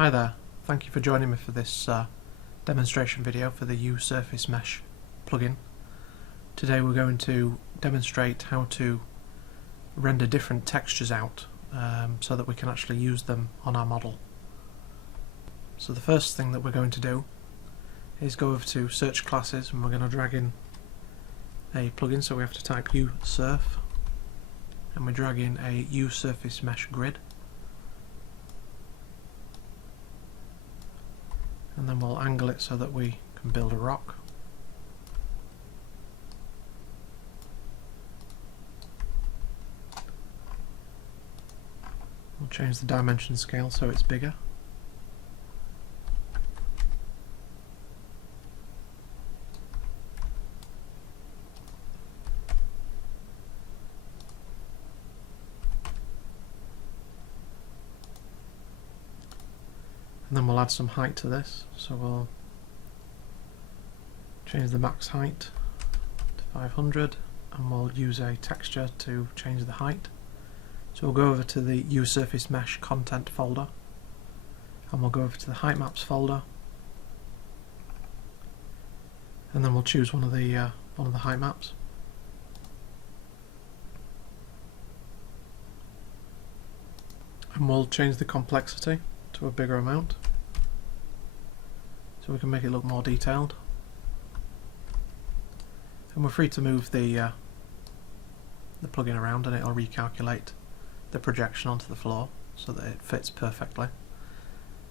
Hi there, thank you for joining me for this demonstration video for the USurfaceMesh plugin. Today we're going to demonstrate how to render different textures out so that we can actually use them on our model. So the first thing that we're going to do is go over to search classes, and we're going to drag in a plugin. So we have to type USurf, and we drag in a USurfaceMesh grid. And then we'll angle it so that we can build a rock. We'll change the dimension scale so it's bigger. And then we'll add some height to this, so we'll change the max height to 500, and we'll use a texture to change the height. So we'll go over to the USurfaceMesh content folder, and we'll go over to the height maps folder, and then we'll choose one of the height maps. And we'll change the complexity to a bigger amount so we can make it look more detailed, and we're free to move the plugin around, and it'll recalculate the projection onto the floor so that it fits perfectly.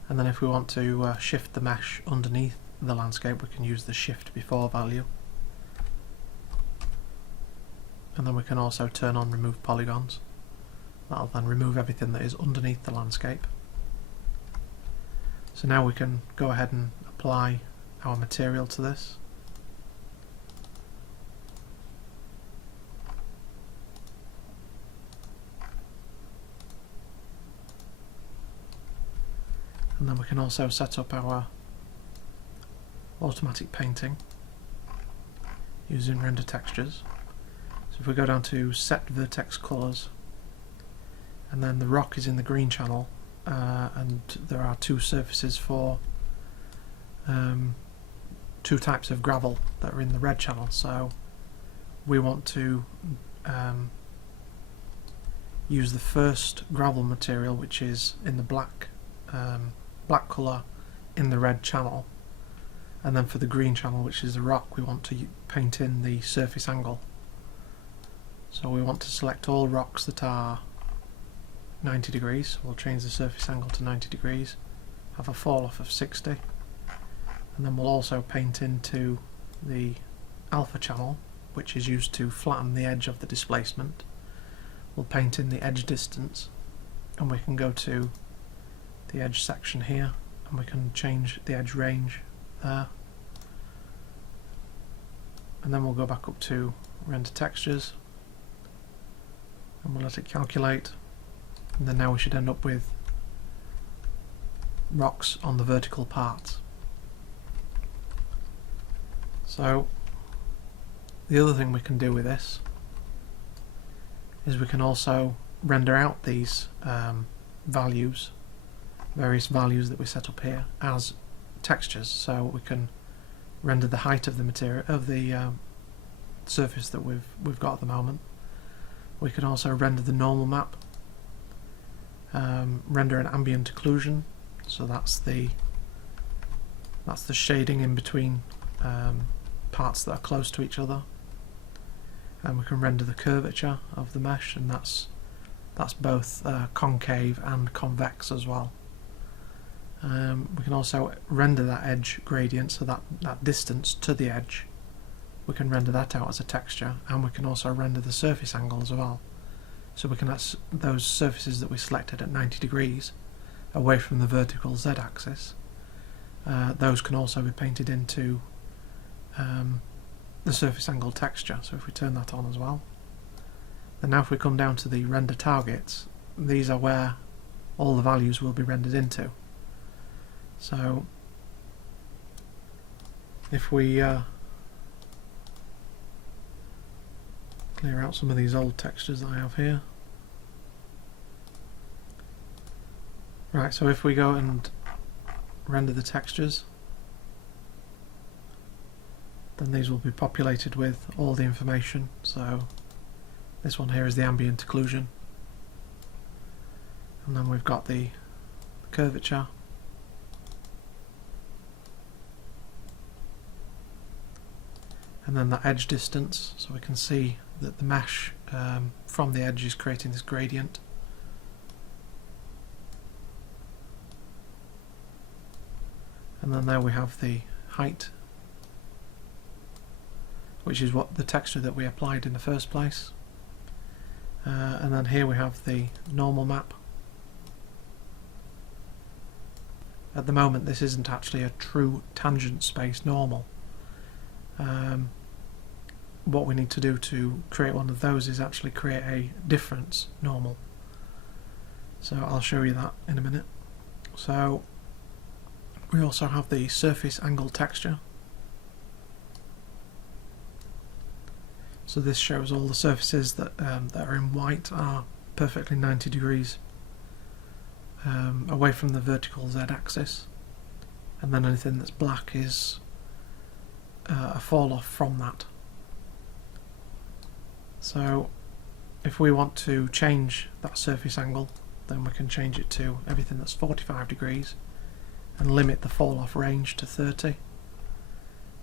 And then if we want to shift the mesh underneath the landscape, we can use the shift before value, and then we can also turn on remove polygons. That'll then remove everything that is underneath the landscape. So now we can go ahead and apply our material to this. And then we can also set up our automatic painting using render textures. So if we go down to set vertex colors, and then the rock is in the green channel, and there are two surfaces for two types of gravel that are in the red channel. So we want to use the first gravel material, which is in the black colour in the red channel, and then for the green channel, which is the rock, we want to paint in the surface angle. So we want to select all rocks that are 90 degrees. We'll change the surface angle to 90 degrees, have a fall off of 60, and then we'll also paint into the alpha channel, which is used to flatten the edge of the displacement. We'll paint in the edge distance, and we can go to the edge section here, and we can change the edge range there, and then we'll go back up to render textures, and we'll let it calculate. And then now we should end up with rocks on the vertical parts. So the other thing we can do with this is we can also render out these various values that we set up here as textures. So we can render the height of the material of the surface that we've got at the moment. We can also render the normal map. Render an ambient occlusion, so that's the shading in between parts that are close to each other, and we can render the curvature of the mesh, and that's both concave and convex as well. We can also render that edge gradient, so that distance to the edge, we can render that out as a texture, and we can also render the surface angle as well. So we can have those surfaces that we selected at 90 degrees away from the vertical z-axis. Those can also be painted into the surface angle texture. So if we turn that on as well. And now if we come down to the render targets, these are where all the values will be rendered into. So if we clear out some of these old textures that I have here. Right, so if we go and render the textures, then these will be populated with all the information. So this one here is the ambient occlusion, and then we've got the curvature, and then the edge distance, so we can see that the mesh from the edge is creating this gradient. And then there we have the height, which is what the texture that we applied in the first place. And then here we have the normal map. At the moment this isn't actually a true tangent space normal. What we need to do to create one of those is actually create a difference normal. So I'll show you that in a minute. So we also have the surface angle texture. So this shows all the surfaces that are in white are perfectly 90 degrees away from the vertical z-axis, and then anything that's black is a fall off from that. So if we want to change that surface angle, then we can change it to everything that's 45 degrees and limit the fall off range to 30,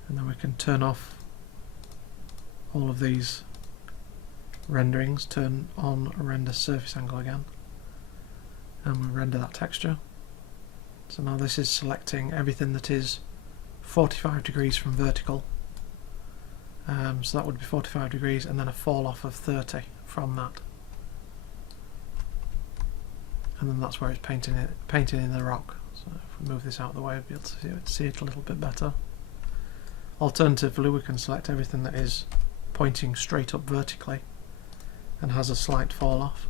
and then we can turn off all of these renderings, turn on render surface angle again, and we render that texture. So now this is selecting everything that is 45 degrees from vertical, so that would be 45 degrees and then a fall off of 30 from that, and then that's where it's painting in the rock. So if we move this out of the way, we'll be able to see it a little bit better. Alternatively, we can select everything that is pointing straight up vertically and has a slight fall off.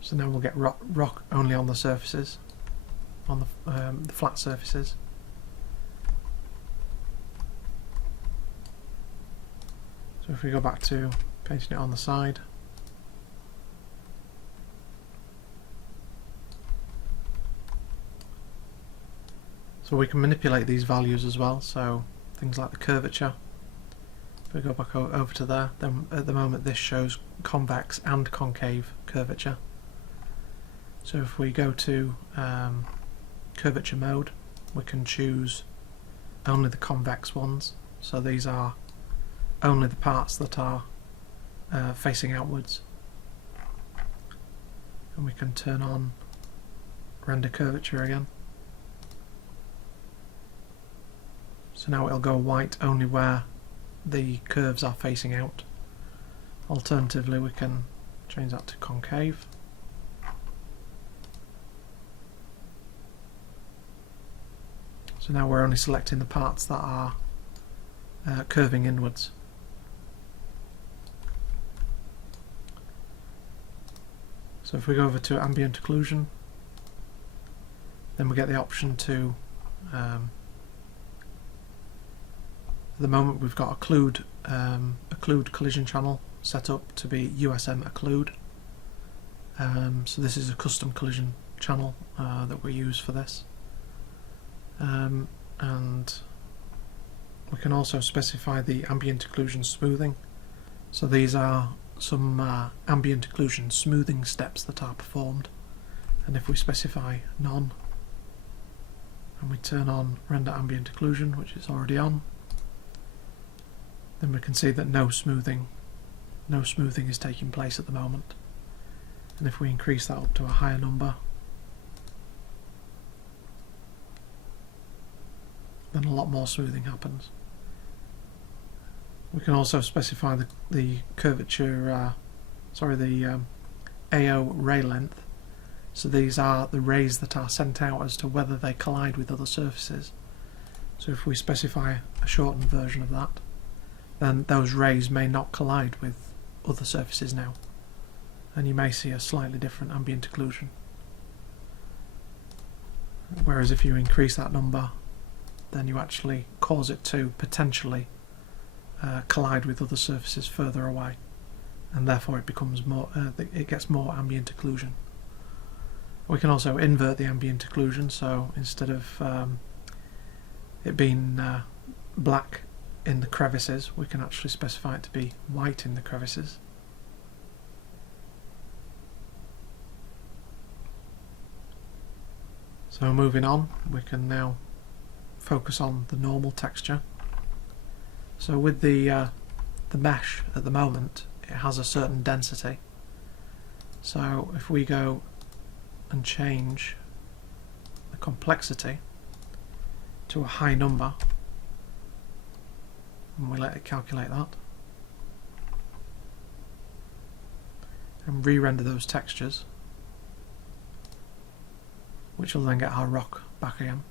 So now we'll get rock only on the surfaces, on the flat surfaces. So if we go back to painting it on the side, so we can manipulate these values as well, so things like the curvature. If we go back over to there, then at the moment this shows convex and concave curvature. So if we go to curvature mode, we can choose only the convex ones, so these are only the parts that are facing outwards, and we can turn on render curvature again. So now it'll go white only where the curves are facing out. Alternatively, we can change that to concave. So now we're only selecting the parts that are curving inwards. So if we go over to ambient occlusion, then we get the option to at the moment we've got occlude collision channel set up to be USM occlude. So this is a custom collision channel that we use for this. And we can also specify the ambient occlusion smoothing. So these are some ambient occlusion smoothing steps that are performed, and if we specify none and we turn on render ambient occlusion, which is already on, then we can see that no smoothing is taking place at the moment. And if we increase that up to a higher number, then a lot more smoothing happens. We can also specify the curvature, the AO ray length. So these are the rays that are sent out as to whether they collide with other surfaces. So if we specify a shortened version of that, then those rays may not collide with other surfaces now, and you may see a slightly different ambient occlusion. Whereas if you increase that number, then you actually cause it to potentially collide with other surfaces further away, and therefore it becomes more, it gets more ambient occlusion. We can also invert the ambient occlusion, so instead of it being black in the crevices, we can actually specify it to be white in the crevices. So moving on, we can now focus on the normal texture. So with the mesh at the moment, it has a certain density. So if we go and change the complexity to a high number, and we let it calculate that, and re-render those textures, which will then get our rock back again.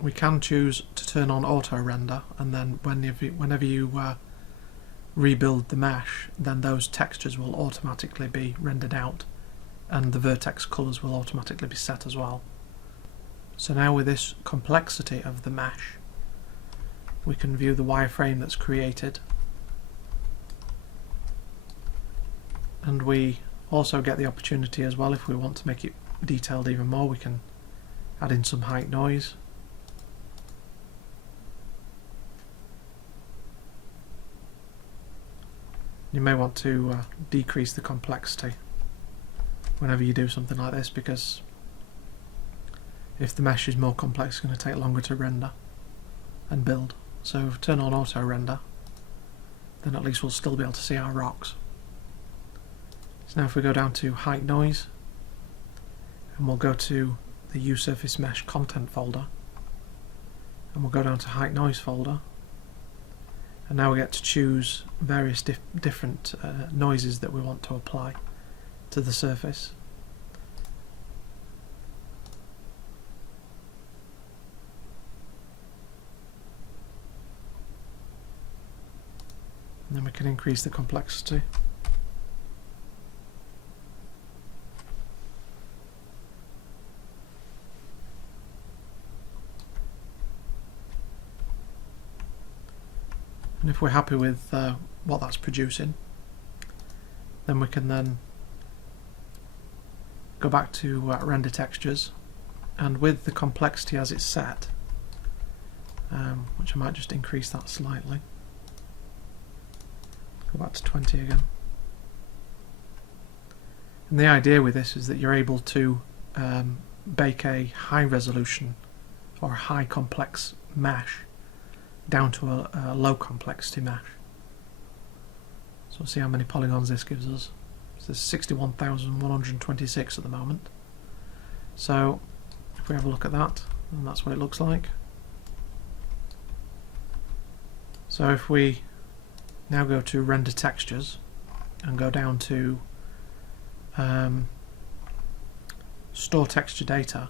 We can choose to turn on auto render, and then whenever you rebuild the mesh, then those textures will automatically be rendered out and the vertex colours will automatically be set as well. So now with this complexity of the mesh, we can view the wireframe that's created, and we also get the opportunity as well, if we want to make it detailed even more, we can add in some height noise. You may want to decrease the complexity whenever you do something like this, because if the mesh is more complex, it's going to take longer to render and build. So if we turn on auto render, then at least we'll still be able to see our rocks. So now if we go down to height noise, and we'll go to the USurfaceMesh content folder, and we'll go down to height noise folder, and now we get to choose various different noises that we want to apply to the surface. And then we can increase the complexity. And if we're happy with what that's producing, then we can then go back to render textures, and with the complexity as it's set, which I might just increase that slightly, go back to 20 again. And the idea with this is that you're able to bake a high resolution or high complex mesh down to a low complexity mesh. So we'll see how many polygons this gives us. So there's 61,126 at the moment. So if we have a look at that, and that's what it looks like. So if we now go to render textures and go down to store texture data,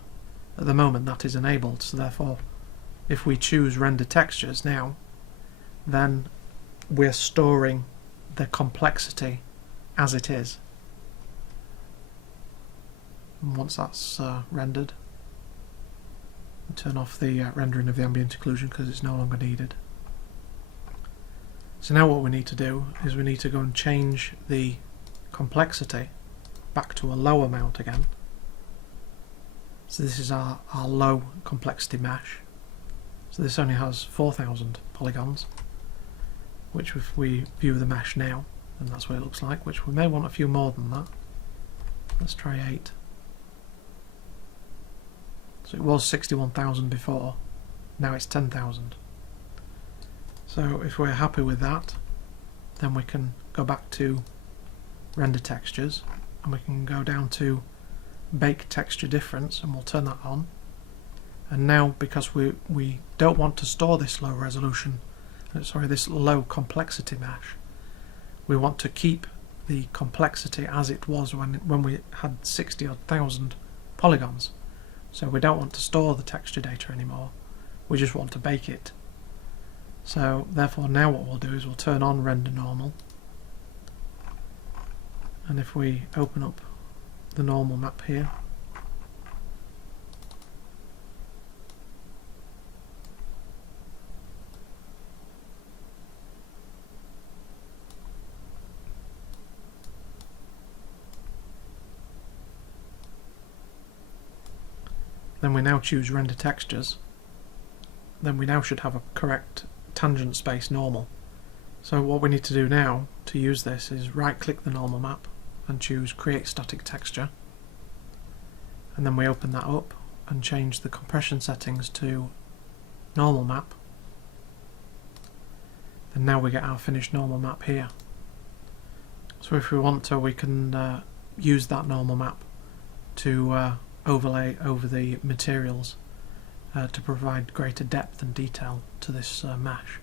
at the moment that is enabled, so therefore if we choose render textures now, then we're storing the complexity as it is. And once that's rendered, we turn off the rendering of the ambient occlusion because it's no longer needed. So now what we need to do is we need to go and change the complexity back to a low amount again. So this is our low complexity mesh. So this only has 4,000 polygons, which if we view the mesh now, then that's what it looks like, which we may want a few more than that. Let's try 8. So it was 61,000 before, now it's 10,000. So if we're happy with that, then we can go back to render textures, and we can go down to bake texture difference, and we'll turn that on. And now, because we don't want to store this low resolution, this low complexity mesh, we want to keep the complexity as it was when we had 60,000 polygons. So we don't want to store the texture data anymore, we just want to bake it. So therefore now what we'll do is we'll turn on render normal, and if we open up the normal map here, then we now choose render textures, then we now should have a correct tangent space normal. So what we need to do now to use this is right click the normal map and choose create static texture, and then we open that up and change the compression settings to normal map, and now we get our finished normal map here. So if we want to, we can use that normal map to overlay over the materials to provide greater depth and detail to this mesh.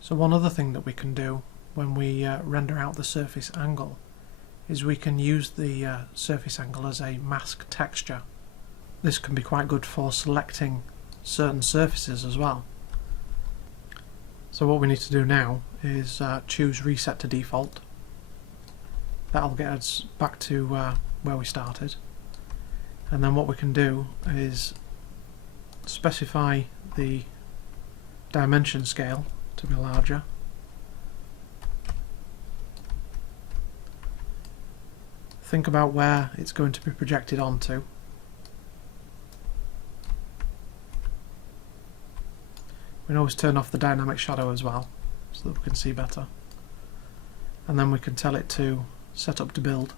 So one other thing that we can do when we render out the surface angle is we can use the surface angle as a mask texture. This can be quite good for selecting certain surfaces as well. So what we need to do now is choose reset to default. That'll get us back to where we started, and then what we can do is specify the dimension scale to be larger, think about where it's going to be projected onto, we can always turn off the dynamic shadow as well so that we can see better, and then we can tell it to set up to build.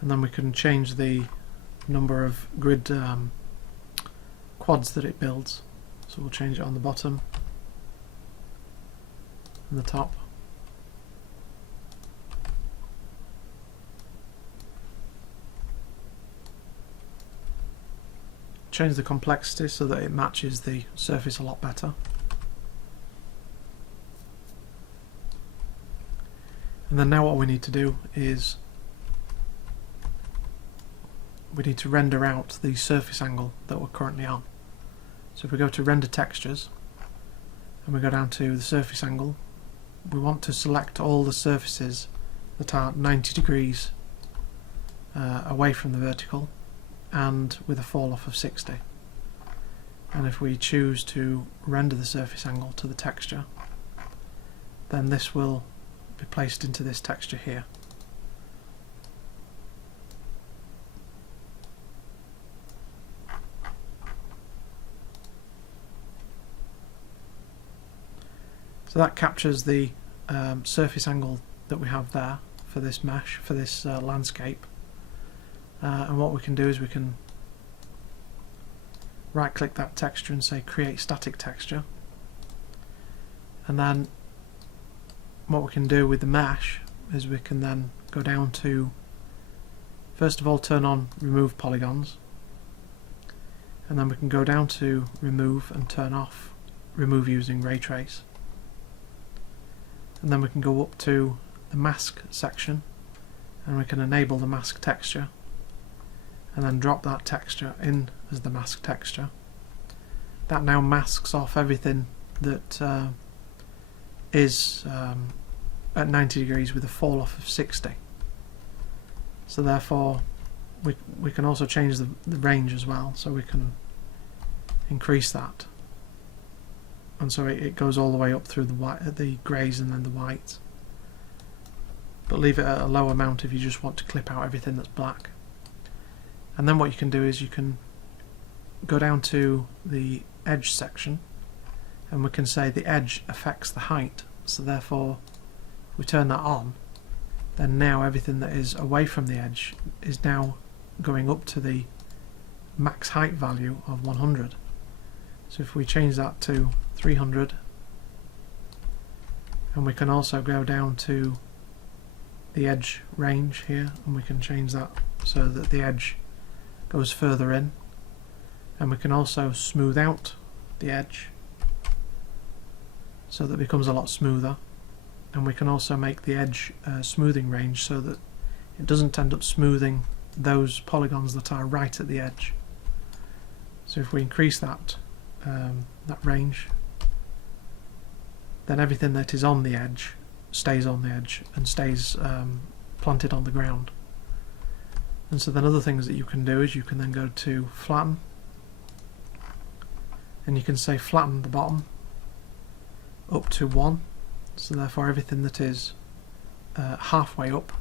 And then we can change the number of grid quads that it builds. So we'll change it on the bottom and the top. Change the complexity so that it matches the surface a lot better. And then now what we need to do is we need to render out the surface angle that we're currently on. So if we go to render textures and we go down to the surface angle, we want to select all the surfaces that are 90 degrees away from the vertical and with a fall off of 60. And if we choose to render the surface angle to the texture, then this will be placed into this texture here. So that captures the surface angle that we have there for this mesh, for this landscape. And what we can do is we can right click that texture and say create static texture, and then what we can do with the mesh is we can then go down to, first of all, turn on remove polygons, and then we can go down to remove and turn off remove using ray trace, and then we can go up to the mask section and we can enable the mask texture and then drop that texture in as the mask texture. That now masks off everything that is at 90 degrees with a fall off of 60. So therefore we can also change the range as well, so we can increase that, and so it goes all the way up through the white, the greys and then the whites, but leave it at a low amount if you just want to clip out everything that's black. And then what you can do is you can go down to the edge section and we can say the edge affects the height, so therefore if we turn that on, then now everything that is away from the edge is now going up to the max height value of 100. So if we change that to 300, and we can also go down to the edge range here and we can change that so that the edge goes further in, and we can also smooth out the edge so that it becomes a lot smoother, and we can also make the edge smoothing range so that it doesn't end up smoothing those polygons that are right at the edge. So if we increase that range, then everything that is on the edge stays on the edge and stays planted on the ground. And so then other things that you can do is you can then go to flatten, and you can say flatten the bottom up to 1, So therefore everything that is halfway up,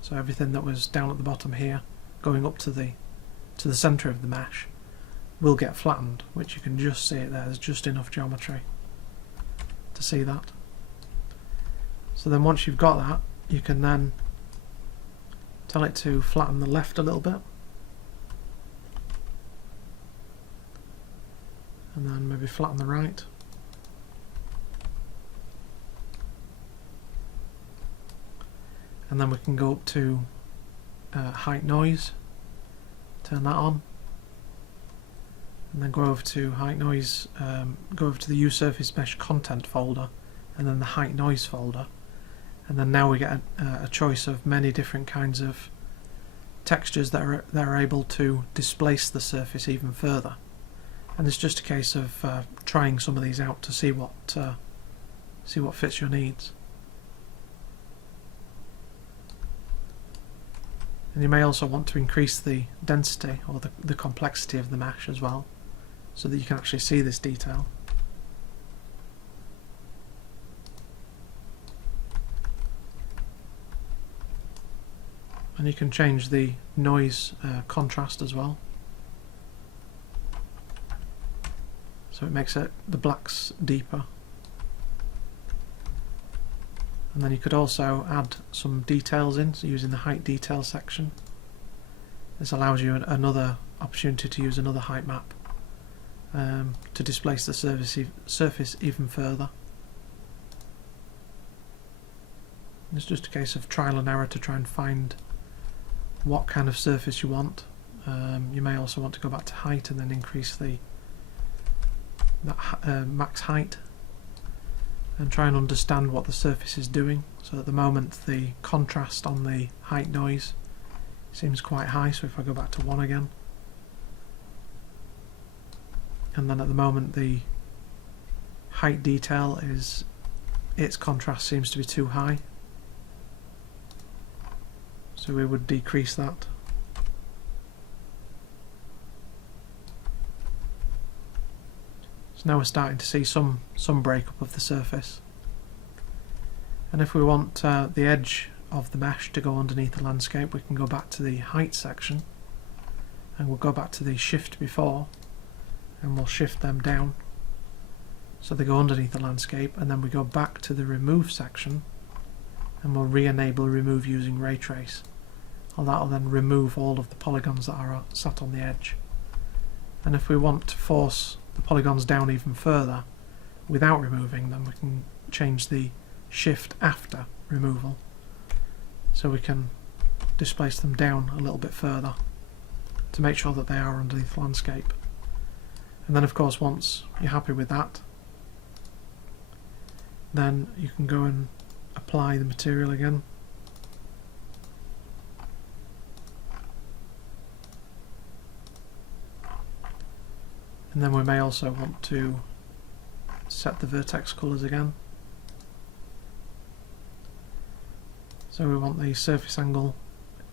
so everything that was down at the bottom here going up to the centre of the mesh will get flattened, which you can just see it there. There's just enough geometry to see that. So then once you've got that, you can then tell it to flatten the left a little bit, and then maybe flatten the right. And then we can go up to height noise, turn that on, and then go over to height noise, go over to the USurfaceMesh content folder, and then the height noise folder, and then now we get a choice of many different kinds of textures that are able to displace the surface even further. And it's just a case of trying some of these out to see what fits your needs. And you may also want to increase the density or the complexity of the mesh as well, so that you can actually see this detail. And you can change the noise contrast as well, so it makes the blacks deeper. And then you could also add some details in, so using the height detail section. This allows you another opportunity to use another height map to displace the surface even further. And it's just a case of trial and error to try and find what kind of surface you want. You may also want to go back to height and then increase that max height, and try and understand what the surface is doing. So at the moment the contrast on the height noise seems quite high, so if I go back to 1 again, and then at the moment the height detail its contrast seems to be too high, so we would decrease that. So now we're starting to see some breakup of the surface. And if we want the edge of the mesh to go underneath the landscape, we can go back to the height section, and we'll go back to the shift before, and we'll shift them down so they go underneath the landscape, and then we go back to the remove section and we'll re-enable remove using ray trace, and that'll then remove all of the polygons that are sat on the edge. And if we want to force the polygons down even further without removing them, we can change the shift after removal, so we can displace them down a little bit further to make sure that they are underneath the landscape. And then of course once you're happy with that, then you can go and apply the material again. And then we may also want to set the vertex colours again. So we want the surface angle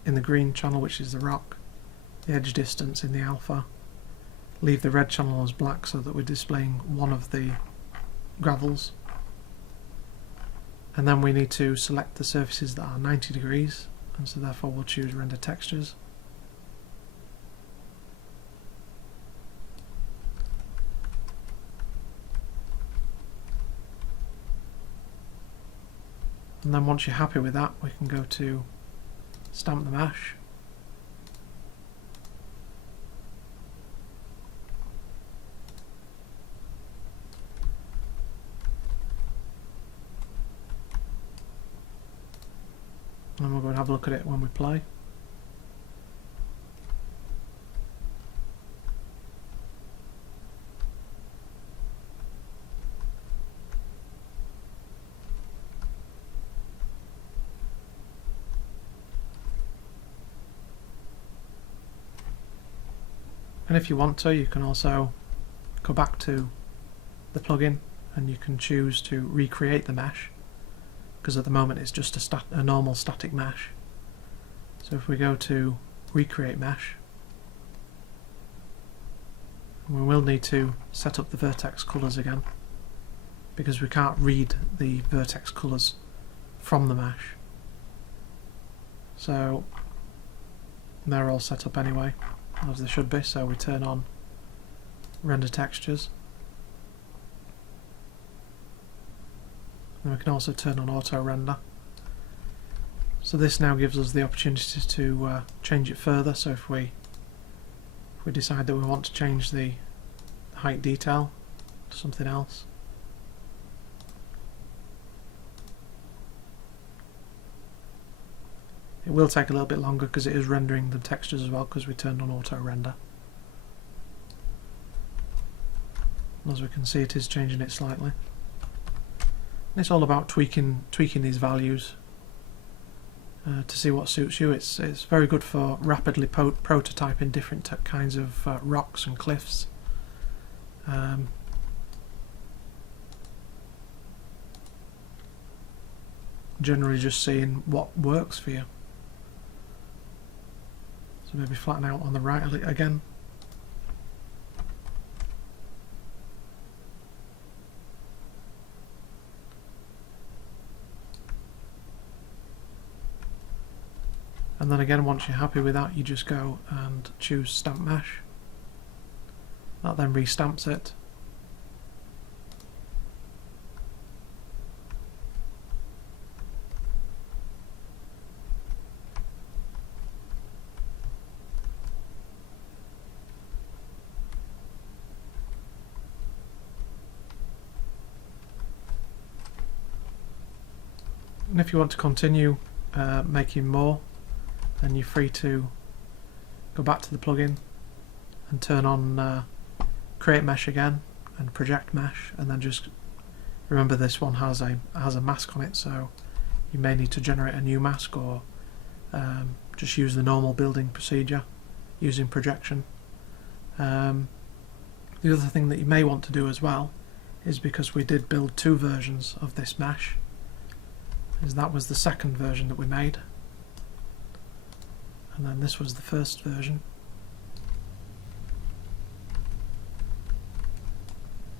in the green channel, which is the rock, the edge distance in the alpha, leave the red channel as black so that we're displaying one of the gravels, and then we need to select the surfaces that are 90 degrees, and so therefore we'll choose render textures. And then once you're happy with that, we can go to stamp the mesh, and we'll go and have a look at it when we play. And if you want to, you can also go back to the plugin and you can choose to recreate the mesh, because at the moment it's just a normal static mesh. So if we go to recreate mesh, we will need to set up the vertex colours again, because we can't read the vertex colours from the mesh. So they're all set up anyway, as they should be. So we turn on render textures, and we can also turn on auto render. So this now gives us the opportunity to change it further. So if we decide that we want to change the height detail to something else, it will take a little bit longer because it is rendering the textures as well, because we turned on auto render. As we can see, it is changing it slightly. And it's all about tweaking these values to see what suits you. It's very good for rapidly prototyping different kinds of rocks and cliffs. Generally just seeing what works for you. So maybe flatten out on the right again. And then again, once you're happy with that, you just go and choose Stamp Mesh. That then restamps it. And if you want to continue making more, then you're free to go back to the plugin and turn on Create Mesh again and Project Mesh, and then just remember this one has a mask on it, so you may need to generate a new mask, or just use the normal building procedure using projection. The other thing that you may want to do as well is, because we did build two versions of this mesh, is that was the second version that we made, and then this was the first version.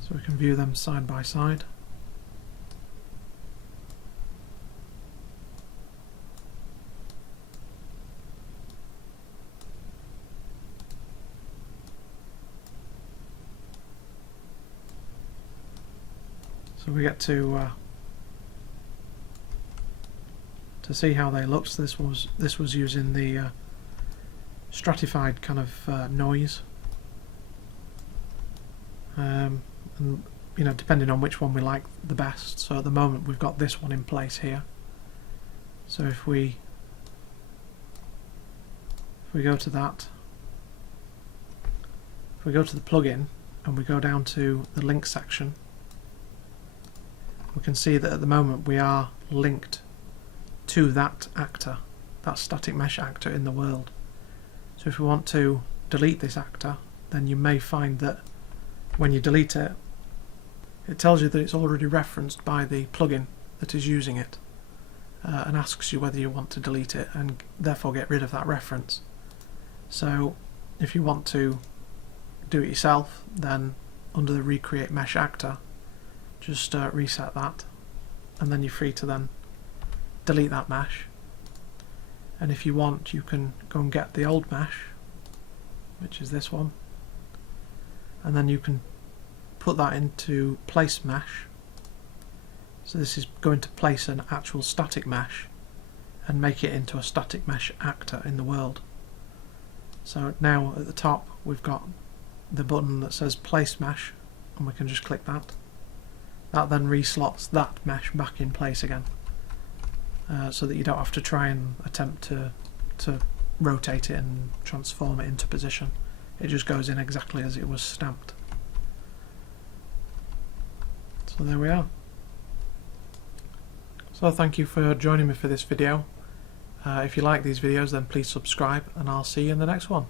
So we can view them side by side. So we get to see how they look. So this was using the stratified kind of noise, and you know, depending on which one we like the best. So at the moment we've got this one in place here. So if we go to that, if we go to the plugin and we go down to the link section, we can see that at the moment we are linked to that actor, that static mesh actor in the world. So if we want to delete this actor, then you may find that when you delete it, it tells you that it's already referenced by the plugin that is using it, and asks you whether you want to delete it and therefore get rid of that reference. So if you want to do it yourself, then under the Recreate Mesh actor, just reset that, and then you're free to then delete that mesh. And if you want, you can go and get the old mesh, which is this one, and then you can put that into Place Mesh. So this is going to place an actual static mesh and make it into a static mesh actor in the world. So now at the top we've got the button that says Place Mesh, and we can just click that. That then reslots that mesh back in place again, so that you don't have to try and attempt to rotate it and transform it into position. It just goes in exactly as it was stamped. So there we are. So thank you for joining me for this video. If you like these videos, then please subscribe, and I'll see you in the next one.